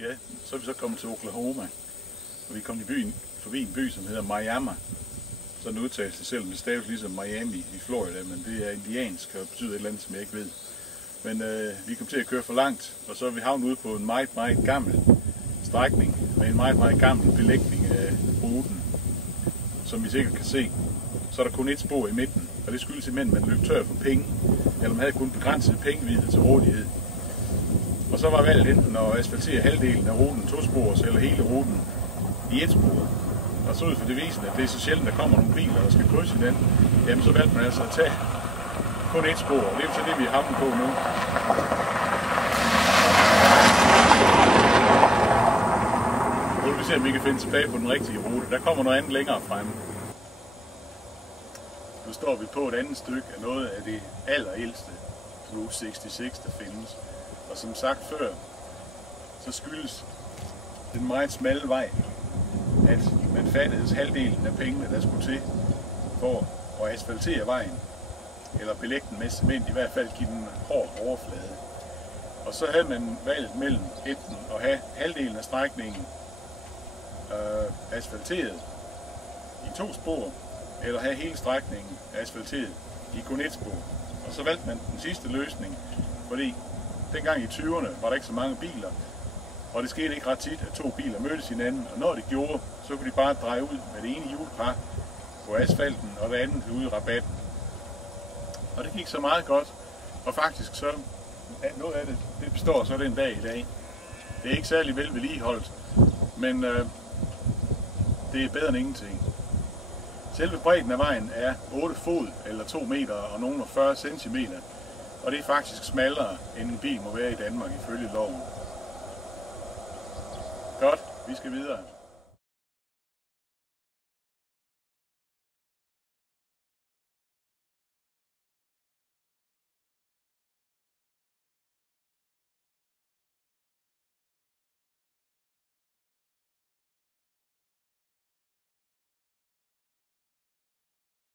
Ja, så er vi så kommet til Oklahoma, og vi er kommet forbi en by, som hedder Miami. Sådan udtales det selv, men det staves ligesom Miami i Florida, men det er indiansk og betyder et eller andet, som jeg ikke ved. Men vi kom til at køre for langt, og så er vi havnet ude på en meget, meget gammel strækning med en meget, meget gammel belægning af ruten, som vi sikkert kan se. Så er der kun et spor i midten, og det skyldes simpelthen, at man løb tør for penge, eller man havde kun begrænset pengevidde til rådighed. Og så var valget enten at asfaltere halvdelen af ruten tospors eller hele ruten i et spor. Og så ud for devisen, at det er så sjældent, der kommer nogle biler, der skal krydse den, jamen så valgte man altså at tage kun et spor, og det er jo så det, vi er havnet på nu. Nu vil vi se, om vi kan finde tilbage på den rigtige rute. Der kommer noget andet længere fremme. Nu står vi på et andet stykke af noget af det allerældste Route 66, der findes. Og som sagt før, så skyldes den meget smalle vej, at man fattede halvdelen af pengene, der skulle til for at asfaltere vejen, eller belægge den med cement, i hvert fald give den hård overflade. Og så havde man valgt mellem enten at have halvdelen af strækningen asfalteret i 2 spor, eller have hele strækningen asfalteret i kun 1 spor. Og så valgte man den sidste løsning, fordi dengang i 20'erne var der ikke så mange biler, og det skete ikke ret tit, at 2 biler mødtes hinanden, og når det gjorde, så kunne de bare dreje ud med det ene hjulpar på asfalten, og det andet ude i rabatten. Og det gik så meget godt, og faktisk så, noget af det består så den dag i dag. Det er ikke særlig vel vedligeholdt, men det er bedre end ingenting. Selve bredden af vejen er 8 fod eller 2 meter og nogle 40 centimeter, og det er faktisk smallere end en bil må være i Danmark ifølge loven. Godt, vi skal videre.